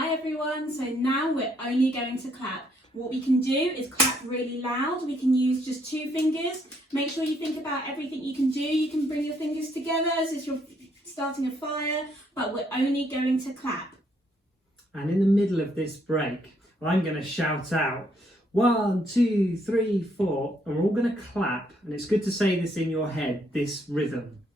Hi everyone, so now we're only going to clap. What we can do is clap really loud. We can use just 2 fingers. Make sure you think about everything you can do. You can bring your fingers together as if you're starting a fire, but we're only going to clap. And in the middle of this break, I'm going to shout out 1, 2, 3, 4, and we're all going to clap. And it's good to say this in your head, this rhythm.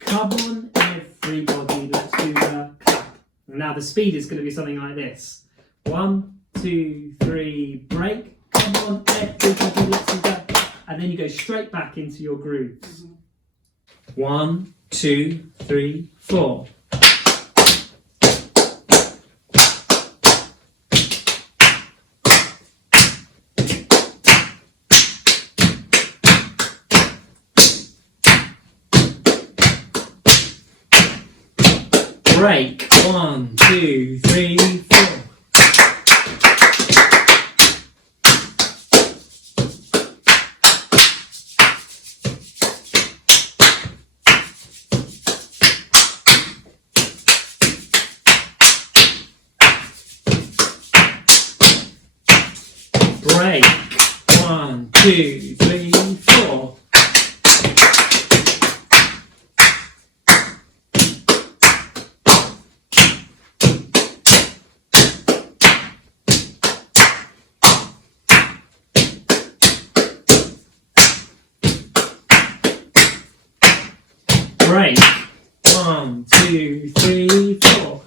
Come on, everybody, let's do the clap. Now the speed is going to be something like this. 1, 2, 3, break. Come on, everybody, let's do that. And then you go straight back into your grooves. 1, 2, 3, 4. Break. 1, 2, 3, 4. Break. 1, 2, 3, 4. Break. 1, 2, 3, 4.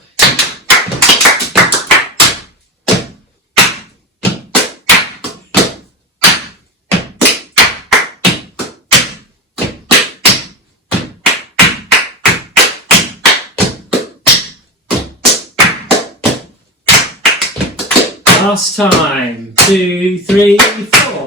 Last time. 2, 3, 4.